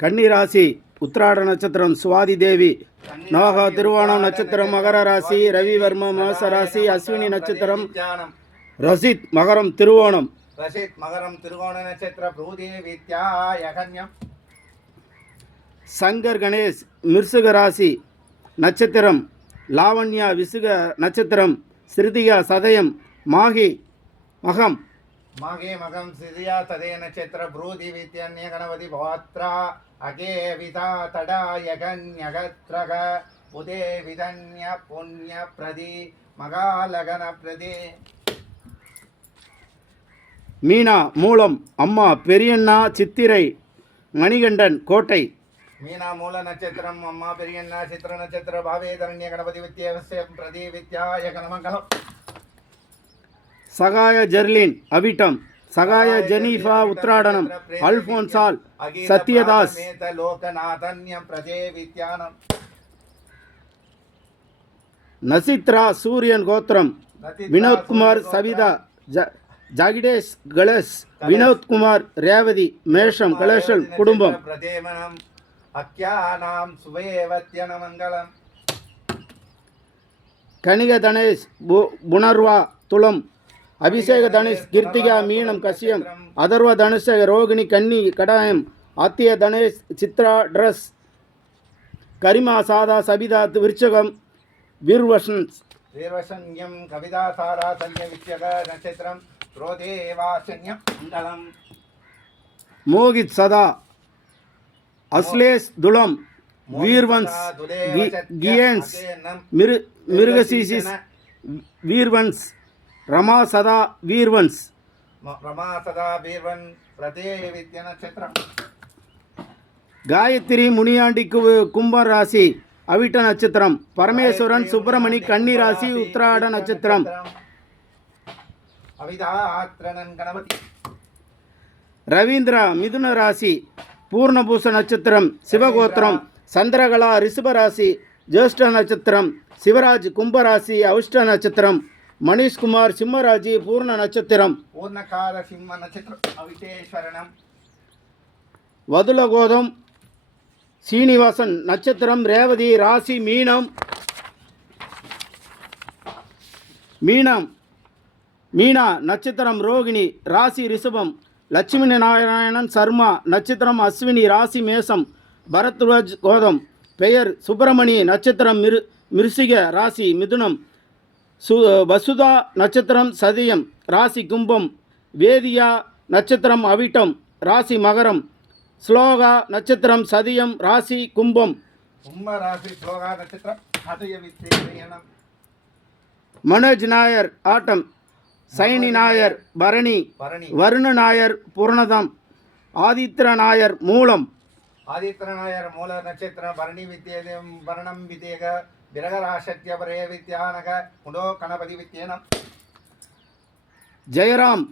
கன்னிராசி உத்திராட நட்சத்திரம் சுவாதி தேவி நோக திருவோணம் நட்சத்திரம் மகர ராசி ரவிவர்ம மாச ராசி அஸ்வினி நட்சத்திரம் ரசித் மகரம் திருவோணம். ரஷித் மகரம் திருகோண நட்சத்திர சங்கர் கணேஷ் மிருசுக ராசி நட்சத்திரம் லாவண்யா விசுக நட்சத்திரம் சிறுதிகா சதயம் மாகி மகம். மாகே மகம் சிதியா ததய நட்சத்திர பிரூதி வித்யன்ய கணபதி பாத்ரா அகே விதா தடா யகன்யகத்ரக உதே விதன்ய புண்ணிய பிரதி மகாலகன பிரதி மீனா மூலம் அம்மா பெரியண்ணா சித்திரை மணிகண்டன் கோட்டை. மீனா மூல நட்சத்திரம் அம்மா பெரியண்ணா சித்திர நட்சத்திர பாவேதரண்ய கணபதி வித்யவசிய பிரதி வித்யாய கணமங்கலம் சகாய ஜெர்லின் அவிட்டம் சகாய ஜெனீஃபா உத்ராடனம் அல்போன்சால் சத்யதாஸ். நசித்ரா சூரியன் கோத்திரம் வினோத்குமார் சவிதா ஜ ஜாகிடேஷ் கணேஷ் வினோத்குமார் ரேவதி மேஷம் கணேசன் குடும்பம். கணிக தனேஷ் புனர்வா துலம் அபிஷேக தனுஷ் கிருத்திகா மீனம் கசியம் அதர்வ தனுஷ ரோகிணி கன்னி கடாயம் ஆத்திய தனேஷ் சித்ரா ட்ரஸ் கரிமா சாதா சபிதா விருச்சகம் வீர்வசன்ஸ் தேவசன்யம் கவிதா சாரா சன்ய வித்யக நட்சத்திரம் ரோதேவாசன்யம் மங்களம். மோகித் சதா அஸ்லேஷ் துலம் வீர்வன்ஸ் கியன்ஸ் மிரு மிருகசீசிஸ் வீர்வன்ஸ். ரமா சதா வீர்வன்ஸ். ரமா சதா பீர்வன் பிரதே வித்ய நட்சத்திரம். காயத்ரி முனியாண்டி கும்ப ராசி அவிட்ட நட்சத்திரம். பரமேஸ்வரன் சுப்பிரமணி கன்னி ராசி உத்திராட நட்சத்திரம். ரவீந்திரா மிதுன ராசி பூர்ணபூச நட்சத்திரம். சிவகோத்திரம். சந்திரகலா ரிஷப ராசி ஜேஷ்ட நட்சத்திரம். சிவராஜ் கும்பராசி அவிஷ்ட நட்சத்திரம். மணிஷ்குமார் சிம்மராஜி பூர்ண நட்சத்திரம். பூர்ணகால சிம்ம நட்சத்திரம். அவிதேஸ்வரணம். வதுலகோதம் சீனிவாசன் நட்சத்திரம் ரேவதி ராசி மீனம். மீனம் மீனா நட்சத்திரம் ரோகிணி ராசி ரிஷபம் லட்சுமி நாராயணன் சர்மா நட்சத்திரம் அஸ்வினி ராசி மேசம் பரத்வாஜ் கோதம் பெயர் சுப்பிரமணி நட்சத்திரம் மிரு மிருசிக ராசி மிதுனம். சு வசுதா நட்சத்திரம் சதியம் ராசி கும்பம் வேதியா நட்சத்திரம் அவிட்டம் ராசி மகரம் ஸ்லோகா நட்சத்திரம் சதியம் ராசி கும்பம். கும்ப ராசி ஸ்லோகா நட்சத்திரம் வித்யனம் மனோஜ் நாயர் ஆட்டம். சைனி நாயர் பரணி. பரணி. வருண நாயர் பூர்ணதம். ஆதித்ர நாயர் மூலம். ஆதித்ய நாயர் மூல நட்சத்திரம் பரணி வித்யேதம் வர்ணம் விதேக. விரகராசத்ய பரே வித்யானக முடோ கணபதி வித்யனம். ஜெயராம்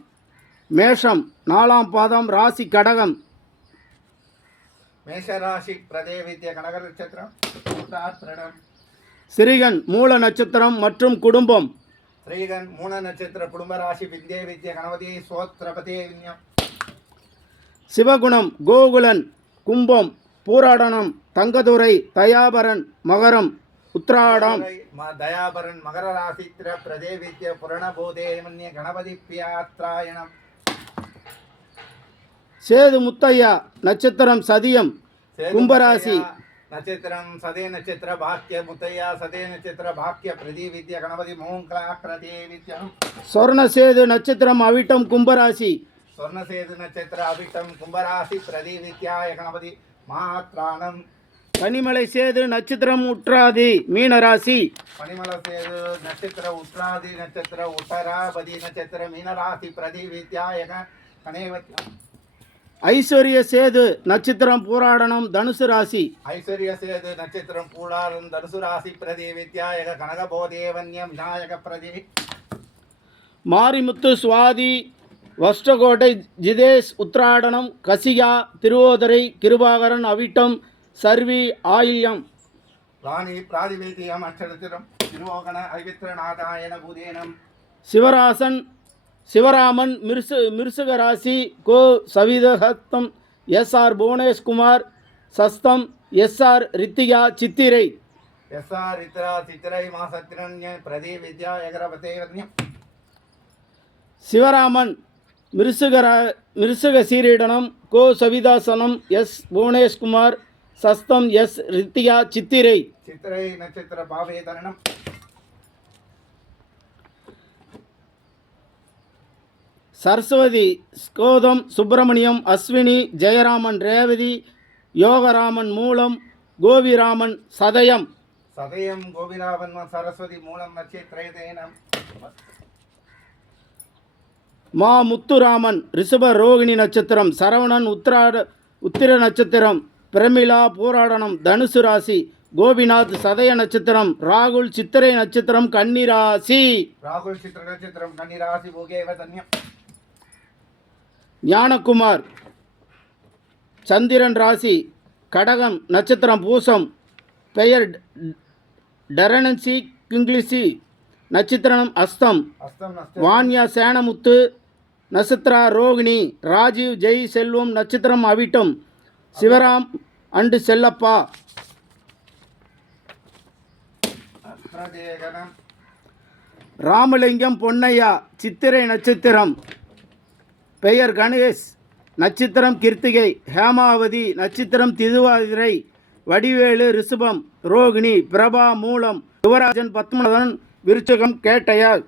மேஷம் நாலாம் பாதம் ராசி கடகம். மேஷராசி பிரதே வித்ய கனக நட்சத்திரம் உத்தாத்ரணம் சிறிகன் மூல நட்சத்திரம் மற்றும் குடும்பம். ஸ்ரீகன் மூல நட்சத்திர குடும்ப ராசி வித்யே வித்ய கணபதி சோத்ரபதே விந்யம் சிவகுணம் கோகுலன் கும்பம் பூராடனம் தங்கதுரை தயாபரன் மகரம். உத்ராடம் தயாபரன் மகர ராசித்திர பிரதே வித்ய புரணபோதே மன்ய கணபதி பியாத்ராயணம். சேது முத்தையா நட்சத்திரம் சதியம். சேது கும்பராசி. நட்சத்திரம் சதே நட்சத்திர பாக்கிய முத்தையா சதே நட்சத்திர பாக்கிய பிரதி வித்ய கணபதி மோங்கலா பிரதே வித்யம் சொர்ணசேது நட்சத்திரம் அவிட்டம் கும்பராசி. சொர்ணசேது நட்சத்திர அபிட்டம் கும்பராசி பிரதி வித்யாய கணபதி மாத்ராணம். கனிமலை சேது நட்சத்திரம் உற்றாதி மீனராசி. பனிமல சேது நட்சத்திர உத்ராதி நட்சத்திர உத்தராபதி நட்சத்திர மீனராசி பிரதி வித்யாய கணேவத்யம் ஐஸ்வர்ய சேது நட்சத்திரம் பூராடனம் தனுசு ராசி. ஐஸ்வர்ய சேது நட்சத்திரம் பூடாரம் தனுசு ராசி பிரதி வித்யாயக கனகபோதேவன்யம் விநாயக பிரதி மாரிமுத்து சுவாதி வஷ்டகோட்டை ஜிதேஷ் உத்ராடனம் கசிகா திருவோதரை கிருபாகரன் அவிட்டம் சர்வி ஆயில்யம். ராணி பிராதிவேதியம் அச்சரத்திரம். திருவோகண ஐவித்ரநாதாயன பூதேனம். சிவராசன் சிவராமன் மிருசு மிருசுக ராசி கோ சவிதஹத்தம் எஸ் ஆர் புவனேஷ்குமார் சஸ்தம் எஸ்ஆர் ரித்திகா சித்திரை. எஸ்ஆர் இத்திரா சித்திரை மாசத்திரண்ய பிரதி வித்யா எகரபதேவன்யம் சிவராமன் மிருசுகர மிருசுக சீரிடனம் கோ சவிதாசனம் எஸ் புவனேஷ்குமார் சஸ்தம் எஸ் ரித்திகா சித்திரை. சித்திரை நட்சத்திர பாவேதரணம் சரஸ்வதி ஸ்கோதம் சுப்பிரமணியம் அஸ்வினி ஜெயராமன் ரேவதி யோகராமன் மூலம் கோபிராமன் சதயம். சதயம் கோபிராவன் சரஸ்வதி மூலம் நட்சத்திரேதேனம். மா முத்துராமன் ரிஷப ரோகிணி நட்சத்திரம் சரவணன் உத்திராட உத்திர நட்சத்திரம். பிரமிளா பூராடனம் தனுசு ராசி கோபிநாத் சதய நட்சத்திரம் ராகுல் சித்திரை நட்சத்திரம் கன்னி ராசி. ராகுல் சித்திர நட்சத்திரம் கன்னிராசி தன்யம் ஞானகுமார் சந்திரன் ராசி கடகம் நட்சத்திரம் பூசம் பெயர் டரனன்சி கிங்லிசி நட்சத்திரம் அஸ்தம். வான்யா சேனமுத்து நட்சத்திரா ரோகிணி ராஜீவ் ஜெய் செல்வம் நட்சத்திரம் அவிட்டம். சிவராம் அண்டு செல்லப்பா. ராமலிங்கம் பொன்னையா சித்திரை நட்சத்திரம். பெயர் கணேஷ் நட்சத்திரம் கிருத்திகை. ஹேமாவதி நட்சத்திரம் திருவாதிரை. வடிவேலு ரிஷபம். ரோகிணி பிரபா மூலம். யுவராஜன் பத்மநாதன் விருச்சகம் கேட்டையார்.